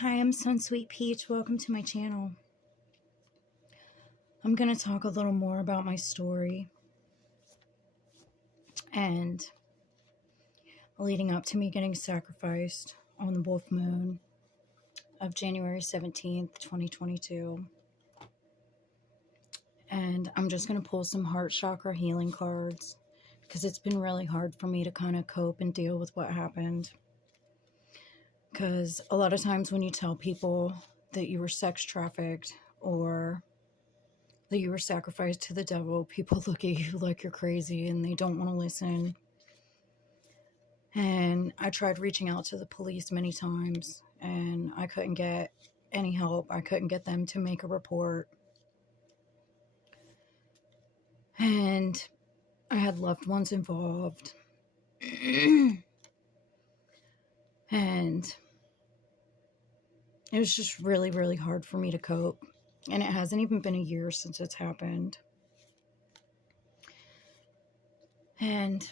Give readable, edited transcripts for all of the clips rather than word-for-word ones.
Hi, I'm Sunsweet Peach. Welcome to my channel. I'm going to talk a little more about my story and leading up to me getting sacrificed on the Wolf Moon of January 17th, 2022. And I'm just going to pull some heart chakra healing cards because it's been really hard for me to kind of cope and deal with what happened. Because a lot of times when you tell people that you were sex trafficked or that you were sacrificed to the devil, people look at you like you're crazy and they don't want to listen. And I tried reaching out to the police many times and I couldn't get any help. I couldn't get them to make a report. And I had loved ones involved. And it was just really, really hard for me to cope. And it hasn't even been a year since it's happened. And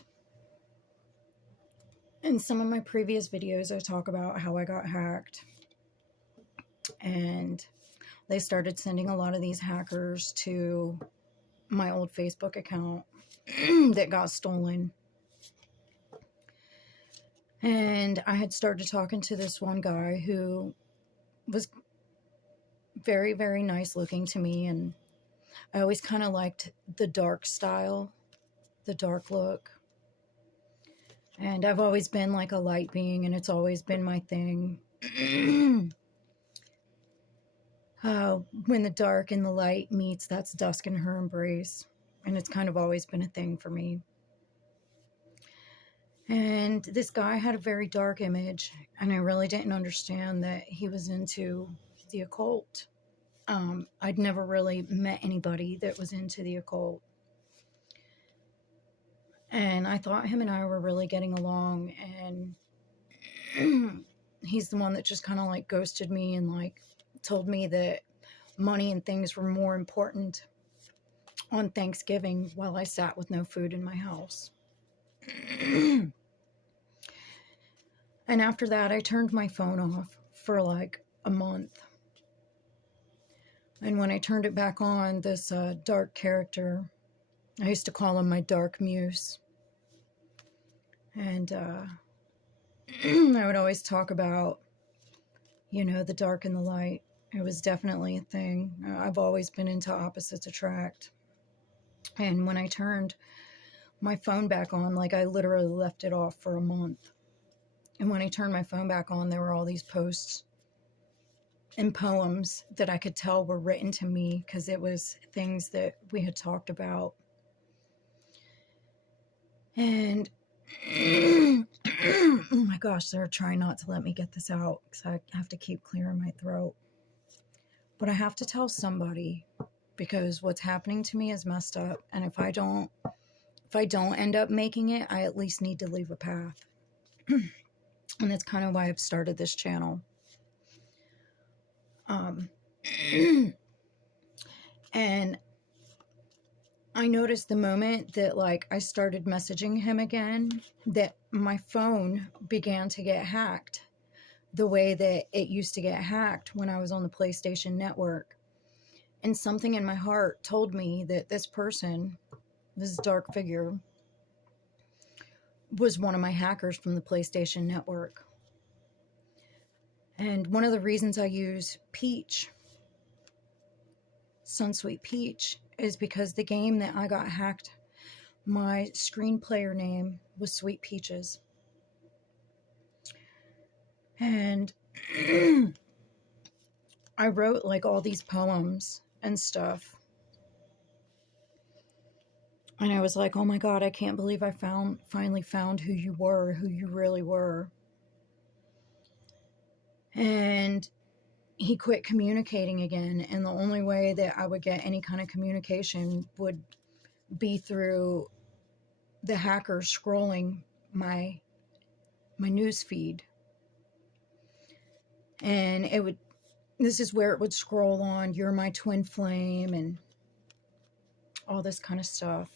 in some of my previous videos, I talk about how I got hacked. And they started sending a lot of these hackers to my old Facebook account that got stolen. And I had started talking to this one guy who was very, very nice looking to me. And I always kind of liked the dark style, the dark look. And I've always been like a light being, and it's always been my thing. When the dark and the light meets, that's dusk in her embrace. And it's kind of always been a thing for me. And this guy had a very dark image, and I really didn't understand that he was into the occult. I'd never really met anybody that was into the occult. And I thought him and I were really getting along, and he's the one that just kind of like ghosted me and like told me that money and things were more important on Thanksgiving while I sat with no food in my house. And after that, I turned my phone off for like a month. And when I turned it back on, this dark character, I used to call him my dark muse. And I would always talk about, you know, the dark and the light. It was definitely a thing. I've always been into opposites attract. And when I turned my phone back on, like I literally left it off for a month. And when I turned my phone back on, there were all these posts and poems that I could tell were written to me because it was things that we had talked about. And oh my gosh, they're trying not to let me get this out because I have to keep clearing my throat. But I have to tell somebody because what's happening to me is messed up. And if I don't end up making it, I at least need to leave a path. And that's kind of why I've started this channel. And I noticed the moment that like I started messaging him again, that my phone began to get hacked the way that it used to get hacked when I was on the PlayStation Network. And something in my heart told me that this person, this dark figure, was one of my hackers from the PlayStation Network. And one of the reasons I use Peach, Sunsweet Peach, is because the game that I got hacked, my screen player name was Sweet Peaches. And I wrote like all these poems and stuff. And I was like, oh my God, I can't believe I finally found who you were, who you really were. And he quit communicating again. And the only way that I would get any kind of communication would be through the hacker scrolling my news feed. And this is where it would scroll on, you're my twin flame and all this kind of stuff.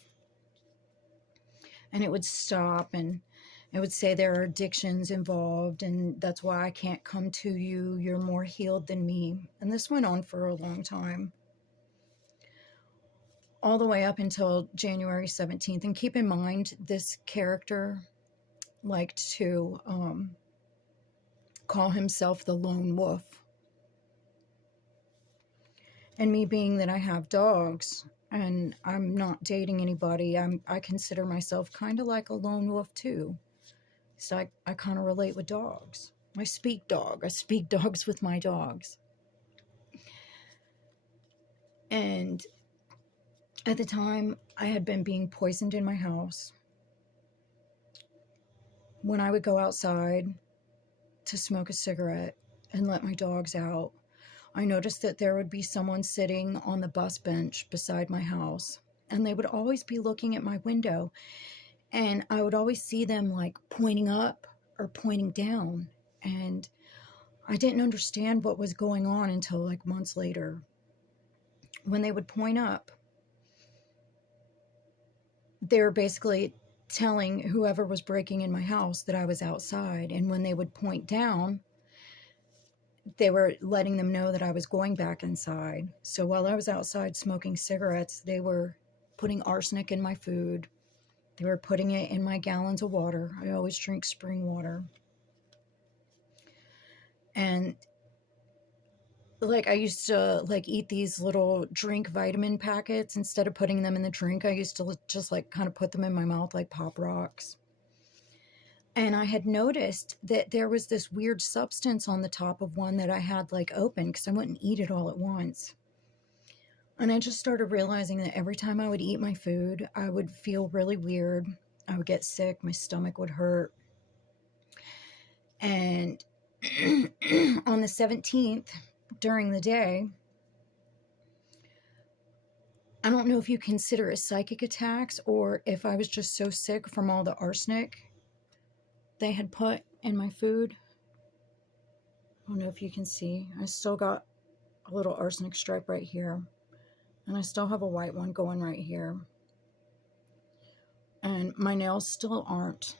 And it would stop, and It would say there are addictions involved, and that's why I can't come to you. You're more healed than me. And this went on for a long time, all the way up until January 17th. And keep in mind, this character liked to call himself the lone wolf. And me being that I have dogs and I'm not dating anybody, I consider myself kind of like a lone wolf too. So I kind of relate with dogs. I speak dog. I speak dogs with my dogs. And at the time, I had been being poisoned in my house. When I would go outside to smoke a cigarette and let my dogs out, I noticed that there would be someone sitting on the bus bench beside my house, and they would always be looking at my window, and I would always see them like pointing up or pointing down, and I didn't understand what was going on until like months later. When they would point up, they were basically telling whoever was breaking in my house that I was outside, and when they would point down, they were letting them know that I was going back inside. So while I was outside smoking cigarettes, they were putting arsenic in my food. They were putting it in my gallons of water. I always drink spring water. And like I used to like eat these little drink vitamin packets. Instead of putting them in the drink, I used to just like kind of put them in my mouth like Pop Rocks. And I had noticed that there was this weird substance on the top of one that I had like open because I wouldn't eat it all at once. And I just started realizing that every time I would eat my food, I would feel really weird. I would get sick. My stomach would hurt. And on the 17th, during the day, I don't know if you consider it psychic attacks or if I was just so sick from all the arsenic they had put in my food. I don't know if you can see. I still got a little arsenic stripe right here. And I still have a white one going right here. And my nails still aren't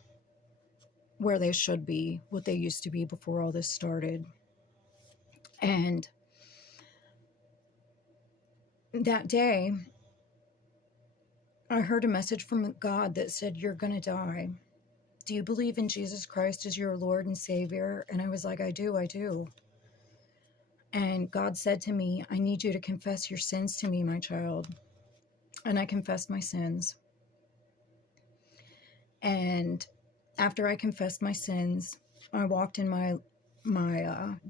where they should be, what they used to be before all this started. And that day, I heard a message from God that said, "You're going to die. Do you believe in Jesus Christ as your Lord and Savior?" And I was like, I do. And God said to me, "I need you to confess your sins to me, my child." And I confessed my sins. And after I confessed my sins, I walked in my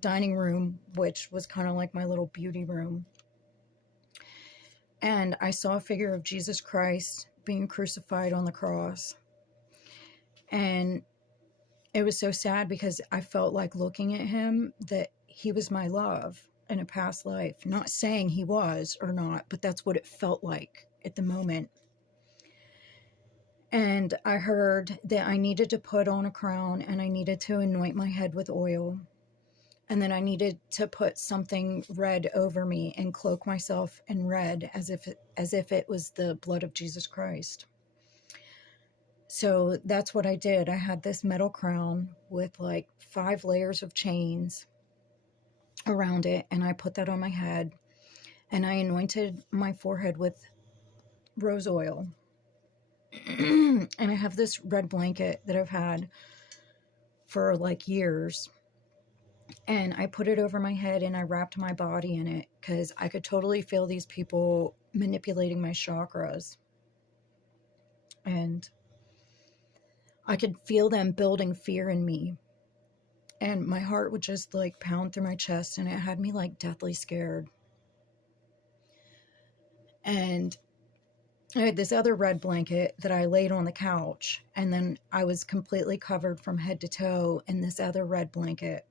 dining room, which was kind of like my little beauty room. And I saw a figure of Jesus Christ being crucified on the cross. And it was so sad because I felt like looking at him that he was my love in a past life. Not saying he was or not, but that's what it felt like at the moment. And I heard that I needed to put on a crown and I needed to anoint my head with oil. And then I needed to put something red over me and cloak myself in red as if it was the blood of Jesus Christ. So that's what I did. I had this metal crown with like 5 layers of chains around it, and I put that on my head, and I anointed my forehead with rose oil. And I have this red blanket that I've had for like years, and I put it over my head and I wrapped my body in it because I could totally feel these people manipulating my chakras, and I could feel them building fear in me, and my heart would just like pound through my chest, and it had me like deathly scared. And I had this other red blanket that I laid on the couch, and then I was completely covered from head to toe in this other red blanket.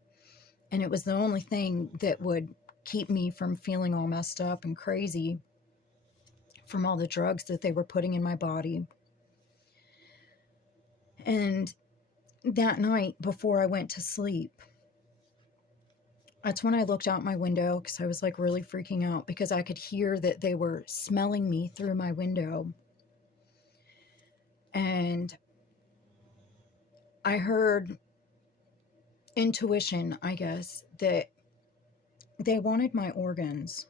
And it was the only thing that would keep me from feeling all messed up and crazy from all the drugs that they were putting in my body. And that night before I went to sleep, that's when I looked out my window because I was like really freaking out because I could hear that they were smelling me through my window. And I heard intuition, I guess, that they wanted my organs,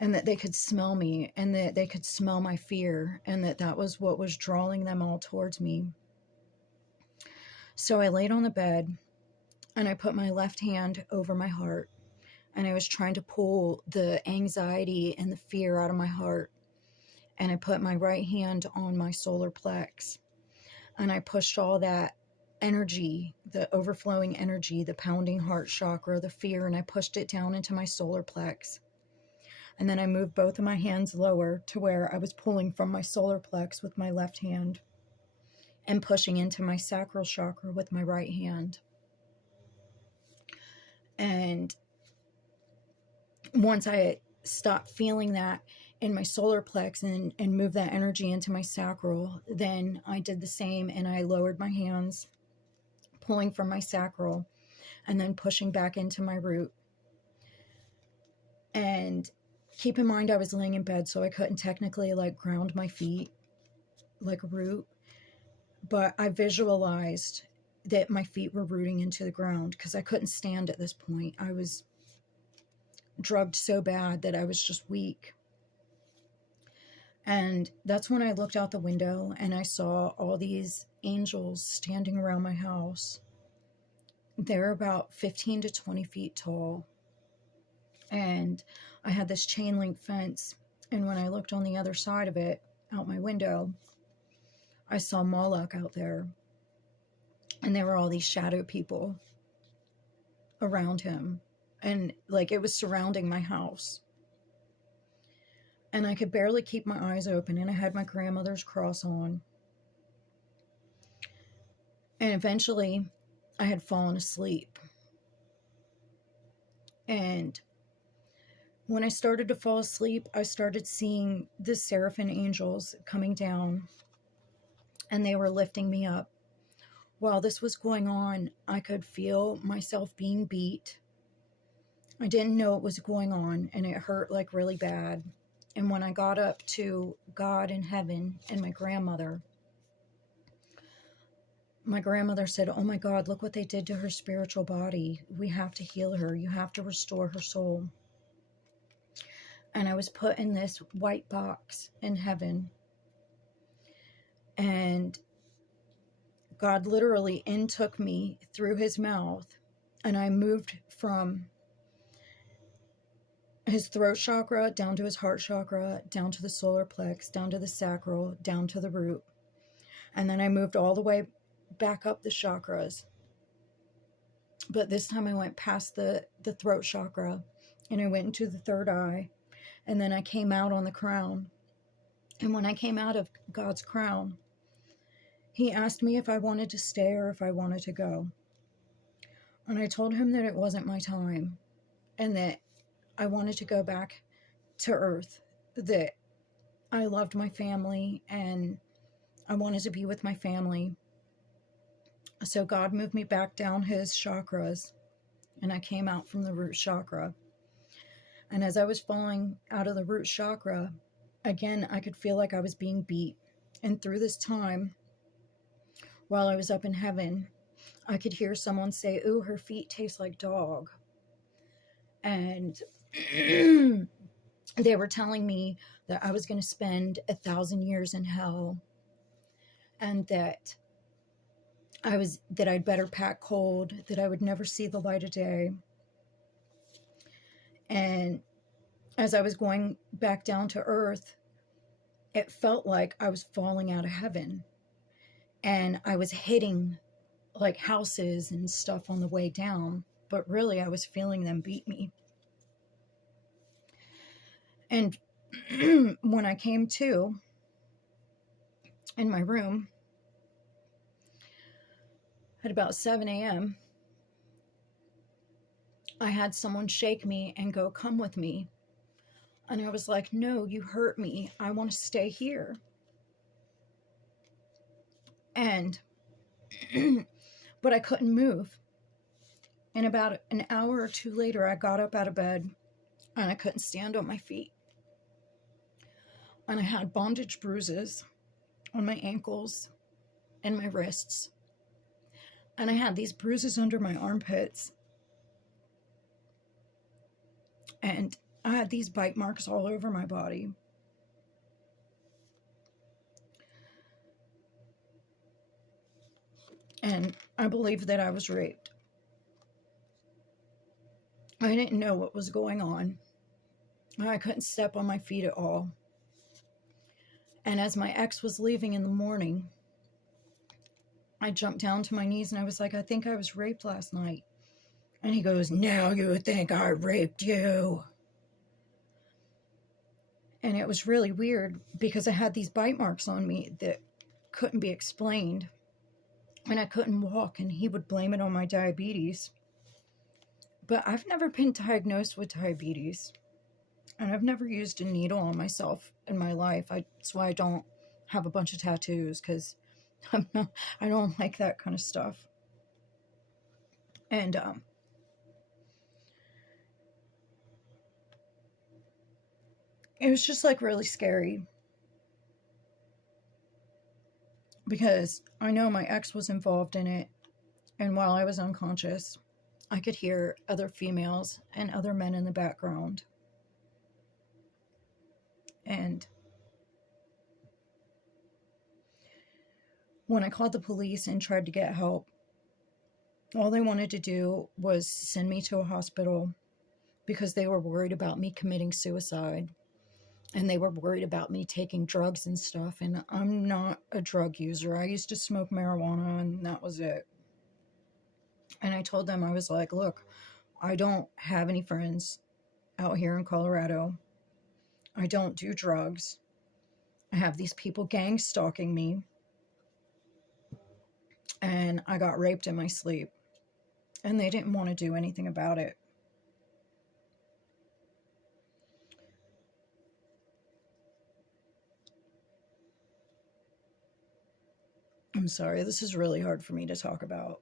and that they could smell me, and that they could smell my fear, and that was what was drawing them all towards me. So I laid on the bed and I put my left hand over my heart, and I was trying to pull the anxiety and the fear out of my heart. And I put my right hand on my solar plex, and I pushed all that energy, the overflowing energy, the pounding heart chakra, the fear, and I pushed it down into my solar plex. And then I moved both of my hands lower to where I was pulling from my solar plex with my left hand and pushing into my sacral chakra with my right hand. And once I stopped feeling that in my solar plex and moved that energy into my sacral, then I did the same, and I lowered my hands, pulling from my sacral and then pushing back into my root. And keep in mind, I was laying in bed, so I couldn't technically like ground my feet like a root, but I visualized that my feet were rooting into the ground because I couldn't stand at this point. I was drugged so bad that I was just weak. And that's when I looked out the window and I saw all these angels standing around my house. They're about 15 to 20 feet tall. And I had this chain link fence. And when I looked on the other side of it, out my window, I saw Moloch out there. And there were all these shadow people around him. And like it was surrounding my house. And I could barely keep my eyes open. And I had my grandmother's cross on. And eventually, I had fallen asleep. And when I started to fall asleep, I started seeing the seraphim angels coming down, and they were lifting me up. While this was going on, I could feel myself being beat. I didn't know what was going on, and it hurt like really bad. And when I got up to God in heaven and my grandmother said, "Oh my God, look what they did to her spiritual body. We have to heal her. You have to restore her soul." And I was put in this white box in heaven. And God literally intook me through his mouth. And I moved from his throat chakra down to his heart chakra, down to the solar plex, down to the sacral, down to the root. And then I moved all the way back up the chakras. But this time I went past the throat chakra, and I went into the third eye. And then I came out on the crown. And when I came out of God's crown, he asked me if I wanted to stay or if I wanted to go. And I told him that it wasn't my time and that I wanted to go back to earth, that I loved my family and I wanted to be with my family. So God moved me back down his chakras, and I came out from the root chakra. And as I was falling out of the root chakra, again, I could feel like I was being beat. And through this time, while I was up in heaven, I could hear someone say, "Ooh, her feet taste like dog." And they were telling me that I was going to spend 1,000 years in hell, and that I'd better pack cold, that I would never see the light of day. And as I was going back down to earth, it felt like I was falling out of heaven. And I was hitting like houses and stuff on the way down. But really, I was feeling them beat me. And when I came to in my room at about 7 a.m., I had someone shake me and go, "Come with me." And I was like, "No, you hurt me. I want to stay here." And, but I couldn't move. And about an hour or two later, I got up out of bed and I couldn't stand on my feet. And I had bondage bruises on my ankles and my wrists. And I had these bruises under my armpits. And I had these bite marks all over my body. And I believe that I was raped. I didn't know what was going on. I couldn't step on my feet at all. And as my ex was leaving in the morning, I jumped down to my knees and I was like, I think I was raped last night. And he goes, now you think I raped you. And it was really weird because I had these bite marks on me that couldn't be explained. And I couldn't walk, and he would blame it on my diabetes. But I've never been diagnosed with diabetes. And I've never used a needle on myself in my life. That's why I don't have a bunch of tattoos, because I don't like that kind of stuff. And it was just like really scary, because I know my ex was involved in it, and while I was unconscious, I could hear other females and other men in the background. And when I called the police and tried to get help, all they wanted to do was send me to a hospital because they were worried about me committing suicide. And they were worried about me taking drugs and stuff. And I'm not a drug user. I used to smoke marijuana, and that was it. And I told them, I was like, look, I don't have any friends out here in Colorado. I don't do drugs. I have these people gang stalking me. And I got raped in my sleep. And they didn't want to do anything about it. I'm sorry, this is really hard for me to talk about.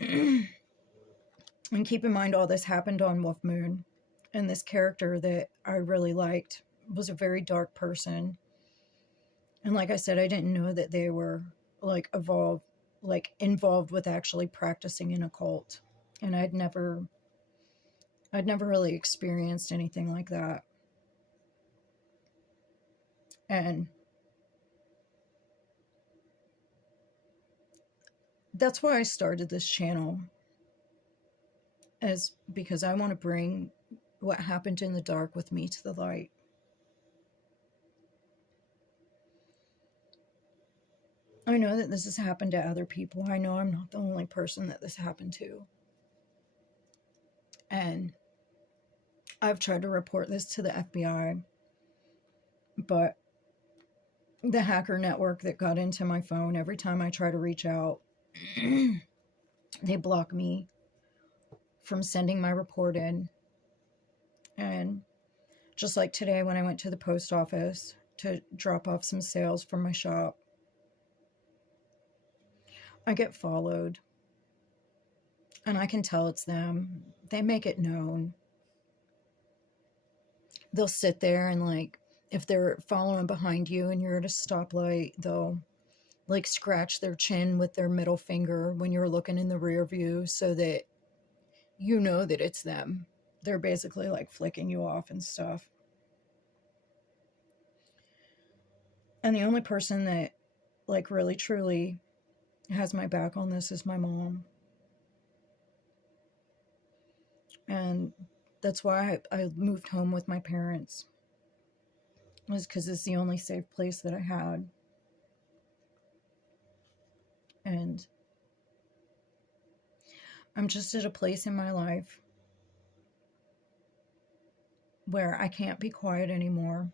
And keep in mind, all this happened on Wolf Moon. And this character that I really liked was a very dark person. And like I said, I didn't know that they were involved with actually practicing an occult. And I'd never really experienced anything like that. And that's why I started this channel, because I want to bring what happened in the dark with me to the light. I know that this has happened to other people. I know I'm not the only person that this happened to. And I've tried to report this to the FBI, but the hacker network that got into my phone, every time I try to reach out, they block me from sending my report in. And just like today, when I went to the post office to drop off some sales from my shop, I get followed. And I can tell it's them. They make it known. They'll sit there and, if they're following behind you and you're at a stoplight, they'll scratch their chin with their middle finger when you're looking in the rear view so that you know that it's them. They're basically flicking you off and stuff. And the only person that really truly has my back on this is my mom. And that's why I moved home with my parents, was because it's the only safe place that I had. And I'm just at a place in my life where I can't be quiet anymore.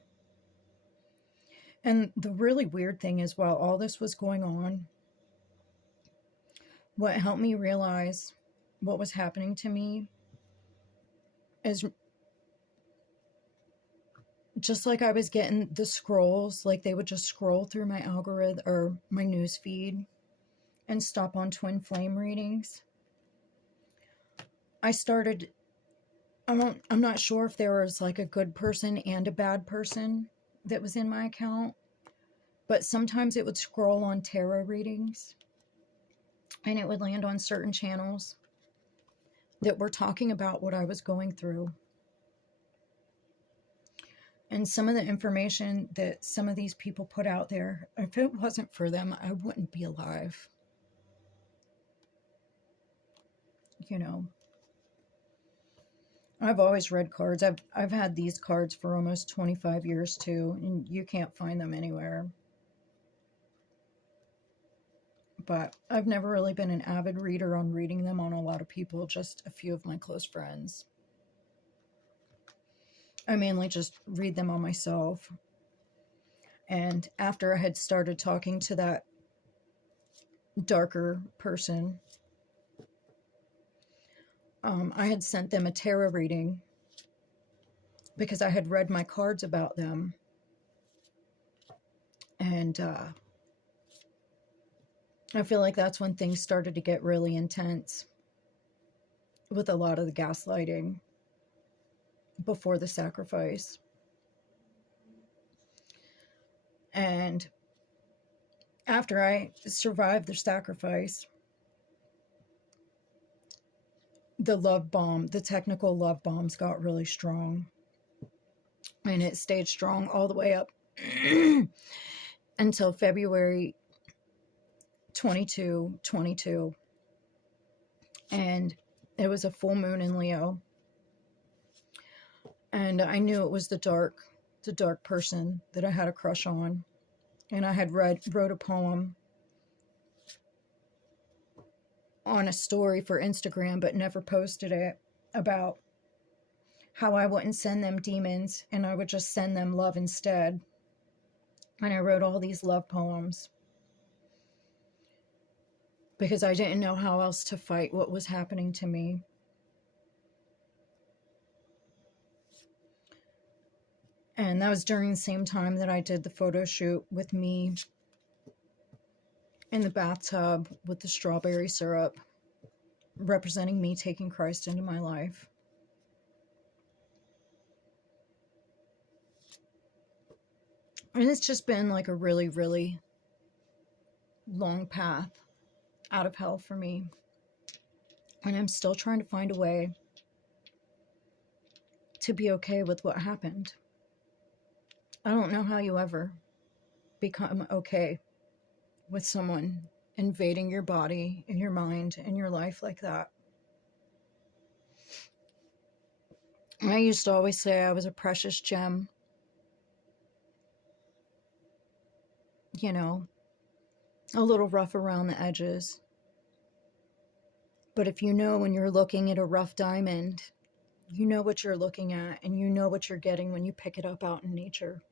And the really weird thing is, while all this was going on, what helped me realize what was happening to me is just like I was getting the scrolls, they would just scroll through my algorithm or my news feed and stop on twin flame readings. I started, I'm not sure if there was a good person and a bad person that was in my account, but sometimes it would scroll on tarot readings and it would land on certain channels that were talking about what I was going through. And some of the information that some of these people put out there, if it wasn't for them, I wouldn't be alive. You know, I've always read cards. I've had these cards for almost 25 years too, and you can't find them anywhere. But I've never really been an avid reader on reading them on a lot of people, just a few of my close friends. I mainly just read them on myself. And after I had started talking to that darker person, I had sent them a tarot reading because I had read my cards about them. And I feel like that's when things started to get really intense with a lot of the gaslighting before the sacrifice. And after I survived the sacrifice, the love bomb, the technical love bombs got really strong. And it stayed strong all the way up until February 22. And it was a full moon in Leo. And I knew it was the dark person that I had a crush on. And I had wrote a poem on a story for Instagram, but never posted it, about how I wouldn't send them demons and I would just send them love instead. And I wrote all these love poems because I didn't know how else to fight what was happening to me. And that was during the same time that I did the photo shoot with me in the bathtub with the strawberry syrup, representing me taking Christ into my life. And it's just been like a really, really long path out of hell for me. And I'm still trying to find a way to be okay with what happened. I don't know how you ever become okay with someone invading your body and your mind and your life like that. I used to always say I was a precious gem. You know, a little rough around the edges. But if you know when you're looking at a rough diamond, you know what you're looking at and you know what you're getting when you pick it up out in nature.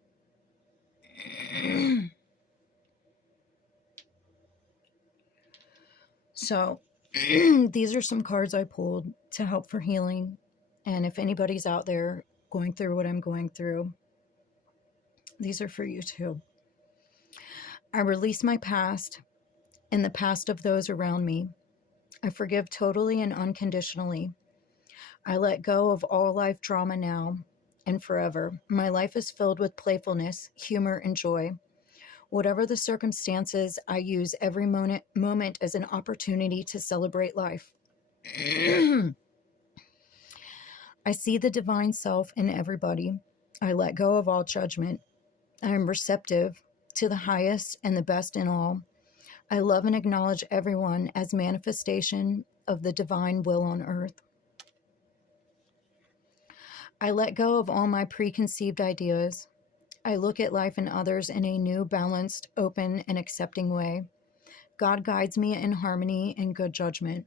So these are some cards I pulled to help for healing. And if anybody's out there going through what I'm going through, these are for you too. I release my past and the past of those around me. I forgive totally and unconditionally. I let go of all life drama now and forever. My life is filled with playfulness, humor, and joy. Whatever the circumstances, I use every moment as an opportunity to celebrate life. I see the divine self in everybody. I let go of all judgment. I am receptive to the highest and the best in all. I love and acknowledge everyone as manifestation of the divine will on earth. I let go of all my preconceived ideas. I look at life and others in a new, balanced, open, and accepting way. God guides me in harmony and good judgment.